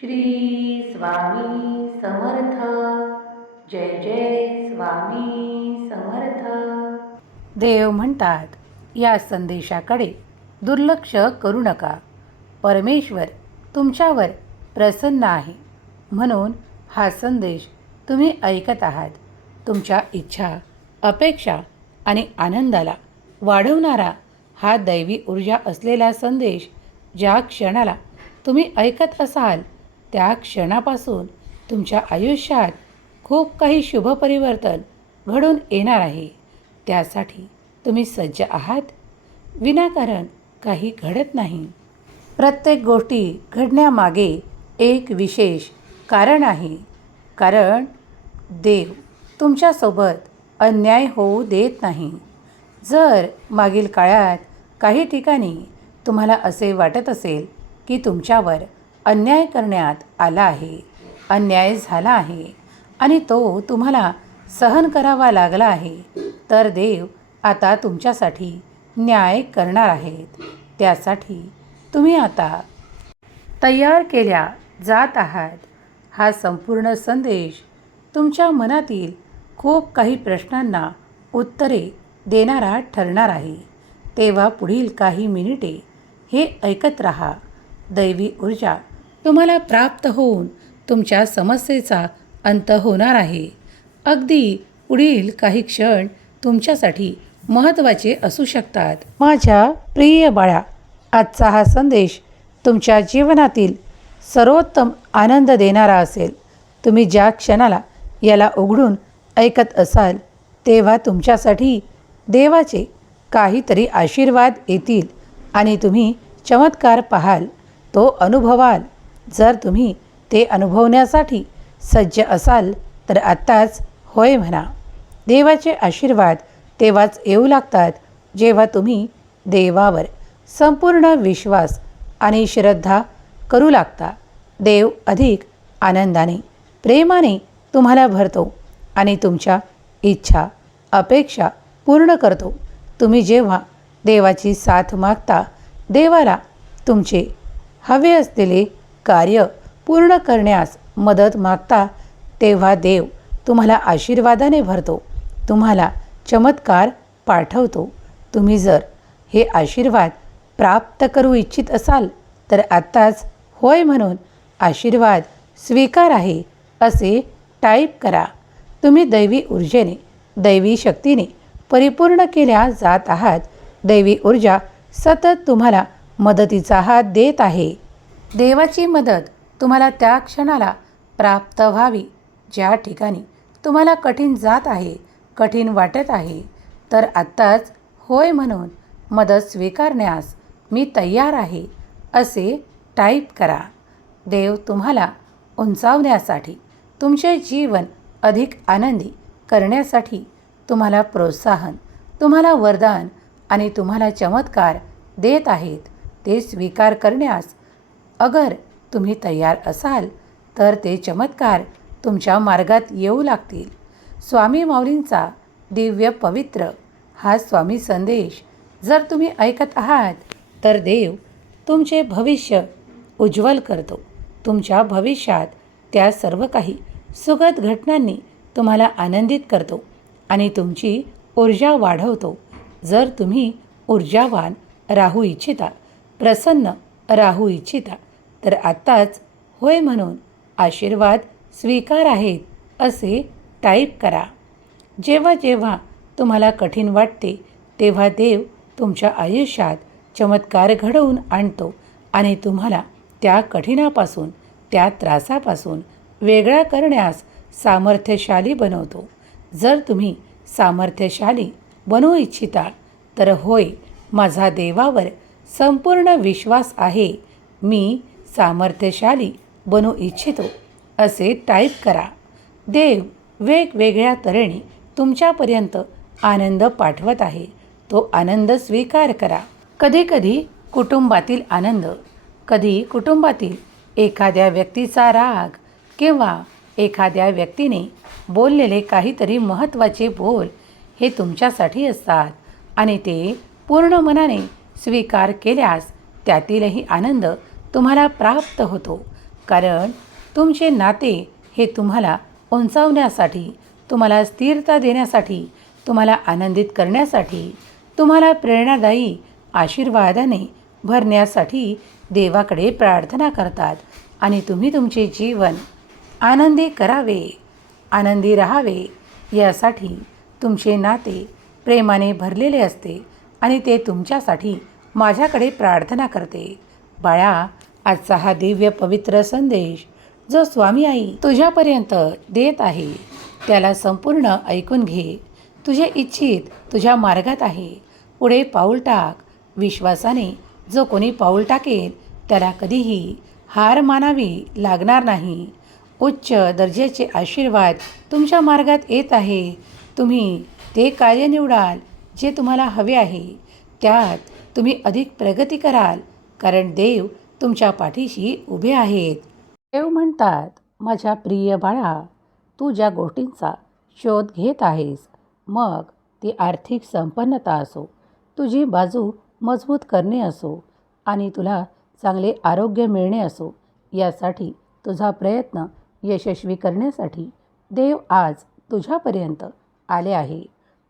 श्री स्वामी समर्थ. जय जय स्वामी समर्थ. देव म्हणतात या संदेशाकडे दुर्लक्ष करू नका. परमेश्वर तुमच्यावर प्रसन्न आहे. म्हणून हा संदेश तुम्ही ऐकत आहात. तुमच्या इच्छा अपेक्षा आणि आनंदाला वाढवणारा हा दैवी ऊर्जा असलेला संदेश ज्या क्षणाला तुम्ही ऐकत असाल त्या क्षणापासून तुमच्या आयुष्यात खूप काही शुभ परिवर्तन घडून येणार आहे. त्यासाठी तुम्ही सज्ज आहात. विनाकारण काही घडत नाही. प्रत्येक गोष्टी घडण्यामागे एक विशेष कारण आहे. कारण देव तुमच्यासोबत अन्याय होऊ देत नाही. जर मागील काळात काही ठिकाणी तुम्हाला असे वाटत असेल की तुमच्यावर अन्याय करण्यात आला आहे. अन्याय झाला आहे आणि तो तुम्हाला सहन करावा लागला आहे. तर देव आता तुमच्यासाठी न्याय करणार आहेत. त्यासाठी तुम्ही आता तयार केल्या जात आहात. हा संपूर्ण संदेश तुमच्या मनातील खूप काही प्रश्नांना उत्तरे देणारा ठरणार आहे. तेव्हा पुढील काही मिनिटे हे ऐकत राहा. दैवी ऊर्जा तुम्हाला प्राप्त होऊन तुमच्या समस्येचा अंत होणार आहे. अगदी पुढील काही क्षण तुमच्यासाठी महत्त्वाचे असू शकतात. माझ्या प्रिय बाळा आजचा हा संदेश तुमच्या जीवनातील सर्वोत्तम आनंद देणारा असेल. तुम्ही ज्या क्षणाला याला उघडून ऐकत असाल तेव्हा तुमच्यासाठी देवाचे काहीतरी आशीर्वाद येतील आणि तुम्ही चमत्कार पाहाल तो अनुभवाल. जर तुम्ही ते अनुभवण्यासाठी सज्ज असाल तर आत्ताच होय म्हणा. देवाचे आशीर्वाद तेव्हाच येऊ लागतात जेव्हा तुम्ही देवावर संपूर्ण विश्वास आणि श्रद्धा करू लागता. देव अधिक आनंदाने प्रेमाने तुम्हाला भरतो आणि तुमच्या इच्छा अपेक्षा पूर्ण करतो. तुम्ही जेव्हा देवाची साथ मागता देवाला तुमचे हवे असलेले कार्य पूर्ण करण्यास मदत मागता तेव्हा देव तुम्हाला आशीर्वादाने भरतो. तुम्हाला चमत्कार पाठवतो. तुम्ही जर हे आशीर्वाद प्राप्त करू इच्छित असाल तर आत्ताच होय म्हणून आशीर्वाद स्वीकार आहे असे टाईप करा. तुम्ही दैवी ऊर्जेने दैवी शक्तीने परिपूर्ण केल्या जात आहात. दैवी ऊर्जा सतत तुम्हाला मदतीचा हात देत आहे. देवाची मदत तुम्हाला त्या क्षणाला प्राप्त व्हावी. ज्या ठिकाणी तुम्हाला कठीण जात आहे कठीण वाटत आहे तर आत्ताच होय म्हणून मदत स्वीकारण्यास मी तयार आहे असे टाईप करा. देव तुम्हाला उंचावण्यासाठी तुमचे जीवन अधिक आनंदी करण्यासाठी तुम्हाला प्रोत्साहन तुम्हाला वरदान आणि तुम्हाला चमत्कार देत आहेत ते स्वीकार करण्यास अगर तुम्ही तयार असाल तर ते चमत्कार तुमच्या मार्गात येऊ लागतील. स्वामी माऊलींचा दिव्य पवित्र हा स्वामी संदेश जर तुम्ही ऐकत आहात तर देव तुमचे भविष्य उज्ज्वल करतो. तुमच्या भविष्यात त्या सर्व काही सुखद घटनांनी तुम्हाला आनंदित करतो आणि तुमची ऊर्जा वाढवतो. जर तुम्ही ऊर्जावान राहू इच्छिता प्रसन्न राहू इच्छिता तर आत्ताच होय म्हणून आशीर्वाद स्वीकार आहेत असे टाईप करा. जेव्हा जेव्हा तुम्हाला कठीण वाटते तेव्हा देव तुमच्या आयुष्यात चमत्कार घडवून आणतो आणि तुम्हाला त्या कठीणापासून त्या त्रासापासून वेगळा करण्यास सामर्थ्यशाली बनवतो. जर तुम्ही सामर्थ्यशाली बनवू इच्छिता तर होय माझा देवावर संपूर्ण विश्वास आहे. मी सामर्थ्यशाली बनू इच्छितो असे टाईप करा. देव वेगवेगळ्या तऱ्हेने तुमच्यापर्यंत आनंद पाठवत आहे. तो आनंद स्वीकार करा. कधीकधी कुटुंबातील आनंद कधी कुटुंबातील एखाद्या व्यक्तीचा राग किंवा एखाद्या व्यक्तीने बोललेले काहीतरी महत्त्वाचे बोल हे तुमच्यासाठी असतात आणि ते पूर्ण मनाने स्वीकार केल्यास त्यातीलही आनंद तुम्हाला प्राप्त होतो. कारण तुमचे नाते हे तुम्हाला उंचावण्यासाठी तुम्हाला स्थिरता देण्यासाठी तुम्हाला आनंदित करण्यासाठी तुम्हाला प्रेरणादायी आशीर्वादाने भरण्यासाठी देवाकडे प्रार्थना करतात आणि तुम्ही तुमचे जीवन आनंदी करावे आनंदी राहावे. यासाठी तुमचे नाते प्रेमाने भरलेले असते आणि ते तुमच्यासाठी माझ्याकडे प्रार्थना करते. बाळा आजचा हा दिव्य पवित्र संदेश जो स्वामी आई तुझ्यापर्यंत देत आहे त्याला संपूर्ण ऐकून घे. तुझे इच्छित तुझ्या मार्गात आहे. पुढे पाऊल टाक. विश्वासाने जो कोणी पाऊल टाकेल त्याला कधीही हार मानावी लागणार नाही. उच्च दर्जाचे आशीर्वाद तुमच्या मार्गात येत आहे. तुम्ही ते कार्य निवडाल जे तुम्हाला हवे आहे. त्यात तुम्ही अधिक प्रगती कराल कारण देव तुमच्या पाठीशी उभे आहेत. देव म्हणतात माझ्या प्रिय बाळा तू ज्या गोष्टींचा शोध घेत आहेस मग ती आर्थिक संपन्नता असो तुझी बाजू मजबूत करणे असो आणि तुला चांगले आरोग्य मिळणे असो यासाठी तुझा प्रयत्न यशस्वी करण्यासाठी देव आज तुझ्यापर्यंत आले आहे.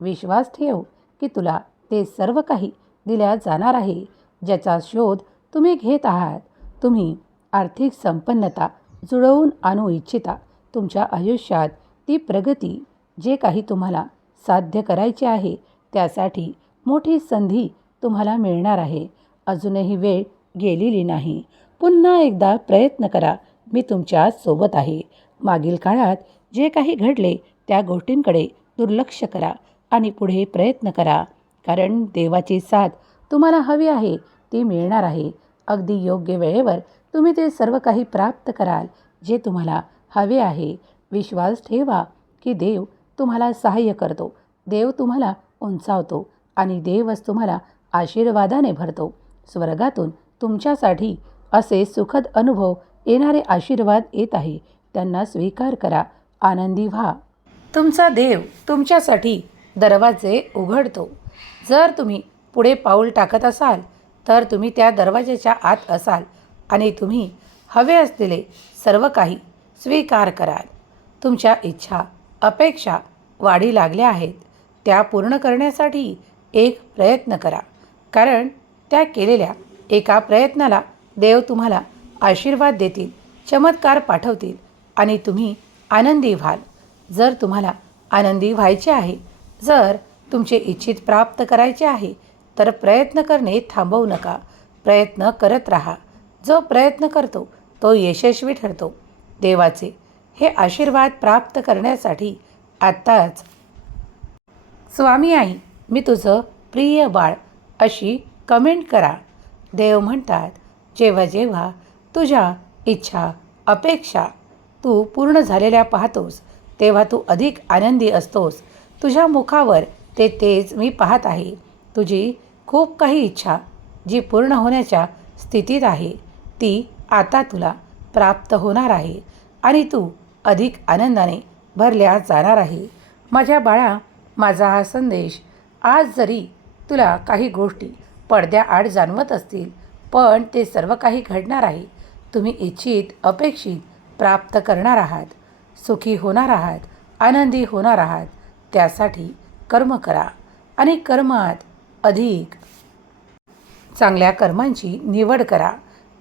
विश्वास ठेव की तुला ते सर्व काही दिल्या जाणार आहे ज्याचा शोध तुम्ही घेत आहात. तुम्ही आर्थिक संपन्नता जुळवून आणू इच्छिता. तुमच्या आयुष्यात ती प्रगती जे काही तुम्हाला साध्य करायचे आहे त्यासाठी मोठी संधी तुम्हाला मिळणार आहे. अजूनही वेळ गेलेली नाही. पुन्हा एकदा प्रयत्न करा. मी तुमच्यासोबत आहे. मागील काळात जे काही घडले त्या गोष्टींकडे दुर्लक्ष करा आणि पुढे प्रयत्न करा. कारण देवाची साथ तुम्हाला हवी आहे ती मिळणार आहे. अगदी योग्य वेळेवर तुम्ही ते सर्व काही प्राप्त कराल जे तुम्हाला हवे आहे. विश्वास ठेवा की देव तुम्हाला सहाय्य करतो. देव तुम्हाला उंचावतो आणि देवच तुम्हाला आशीर्वादाने भरतो. स्वर्गातून तुमच्यासाठी असे सुखद अनुभव येणारे आशीर्वाद येत आहे. त्यांना स्वीकार करा. आनंदी व्हा. तुमचा देव तुमच्यासाठी दरवाजे उघडतो. जर तुम्ही पुढे पाऊल टाकत असाल तर तुम्ही त्या दरवाजाच्या आत असाल आणि तुम्ही हवे असलेले सर्व काही स्वीकार कराल. तुमच्या इच्छा अपेक्षा वाढी लागल्या आहेत. त्या पूर्ण करण्यासाठी एक प्रयत्न करा. कारण त्या केलेल्या एका प्रयत्नाला देव तुम्हाला आशीर्वाद देतील चमत्कार पाठवतील आणि तुम्ही आनंदी व्हाल. जर तुम्हाला आनंदी व्हायचे आहे जर तुमचे इच्छित प्राप्त करायचे आहे तर प्रयत्न करणे थांबवू नका. प्रयत्न करत राहा. जो प्रयत्न करतो तो यशस्वी ठरतो. देवाचे हे आशीर्वाद प्राप्त करण्यासाठी आत्ताच. स्वामी आई मी तुझं प्रिय बाळ अशी कमेंट करा. देव म्हणतात जेव्हा जेव्हा तुझ्या इच्छा अपेक्षा तू पूर्ण झालेल्या पाहतोस तेव्हा तू अधिक आनंदी असतोस. तुझ्या मुखावर ते तेज मी पाहत आहे. तुझी खूप काही इच्छा जी पूर्ण होण्याच्या स्थितीत आहे ती आता तुला प्राप्त होणार आहे आणि तू अधिक आनंदाने भरल्या जाणार आहे. माझ्या बाळा माझा हा संदेश आज जरी तुला काही गोष्टी पडद्याआड जाणवत असतील पण ते सर्व काही घडणार आहे. तुम्ही इच्छित अपेक्षित प्राप्त करणार आहात सुखी होणार आहात आनंदी होणार आहात त्यासाठी कर्म करा आणि कर्मात अधिक. चांगल्या कर्मांची निवड करा.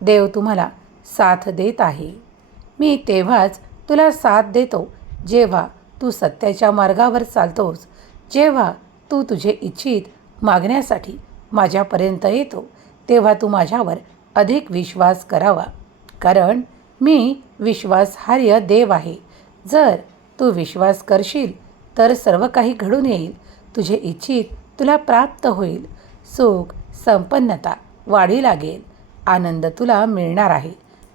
देव तुम्हाला साथ देत आहे. मी तेव्हाच तुला साथ देतो जेव्हा तू सत्याच्या मार्गावर चालतोस जेव्हा तू तुझे इच्छित मागण्यासाठी माझ्यापर्यंत येतो तेव्हा तू माझ्यावर अधिक विश्वास करावा. कारण मी विश्वासहार्य देव आहे. जर तू विश्वास करशील तर सर्व काही घडून येईल. तुझे इच्छित तुला प्राप्त होईल. सुख संपन्नता वाढी लागेल. आनंद तुला मिळणार आहे.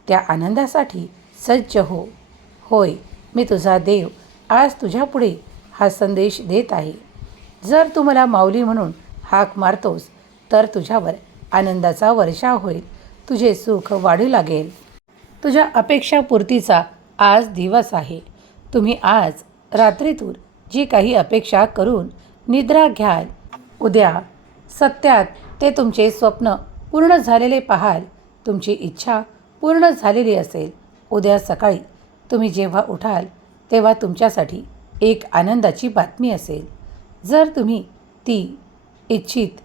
त्या आनंदासाठी सज्ज हो. होय मी तुझा देव. आज तुझ्यापुढे हा संदेश देत आहे. जर तू मला माऊली म्हणून हाक मारतोस तर तुझ्यावर आनंदाचा वर्षाव होईल. तुझे सुख वाढू लागेल. तुझ्या अपेक्षापूर्तीचा आज दिवस आहे. तुम्ही आज रात्रीतून जी काही अपेक्षा करून निद्रा घ्याल उद्या सत्यात ते तुमचे स्वप्न पूर्ण झालेले पाहाल. तुमची इच्छा पूर्ण झालेली असेल. उद्या सकाळी तुम्ही जेव्हा उठाल तेव्हा तुमच्यासाठी एक आनंदाची बातमी असेल. जर तुम्ही ती इच्छित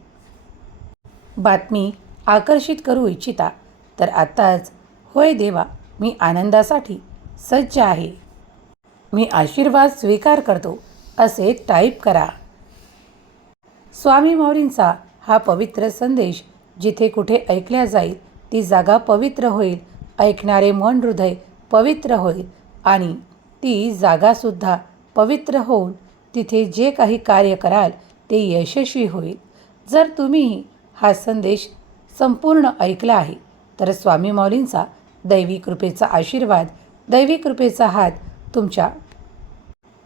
बातमी आकर्षित करू इच्छिता तर आत्ताच होय देवा मी आनंदासाठी सज्ज आहे. मी आशीर्वाद स्वीकार करतो असे टाईप करा. स्वामी माऊलींचा हा पवित्र संदेश जिथे कुठे ऐकल्या जाईल ती जागा पवित्र होईल ऐकणारे मन हृदय पवित्र होईल आणि ती जागासुद्धा पवित्र होऊन तिथे जे काही कार्य कराल ते यशस्वी होईल. जर तुम्ही हा संदेश संपूर्ण ऐकला आहे तर स्वामी माऊलींचा दैवी कृपेचा आशीर्वाद दैवी कृपेचा हात तुमच्या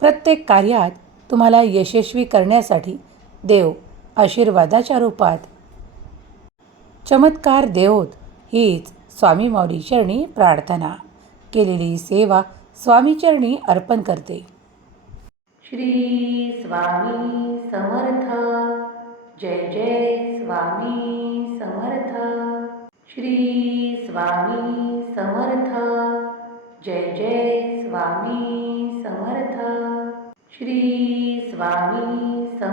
प्रत्येक कार्यात तुम्हाला यशस्वी करण्यासाठी देव आशीर्वादाच्या रूपात. चमत्कार देवोत हीच स्वामी माऊली चरणी प्रार्थना. केलेली सेवा स्वामी चरणी अर्पण करते. श्री स्वामी समर्थ. जय जय स्वामी समर्थ. श्री स्वामी समर्थ. जय जय स्वामी समर्थ. श्री स्वामी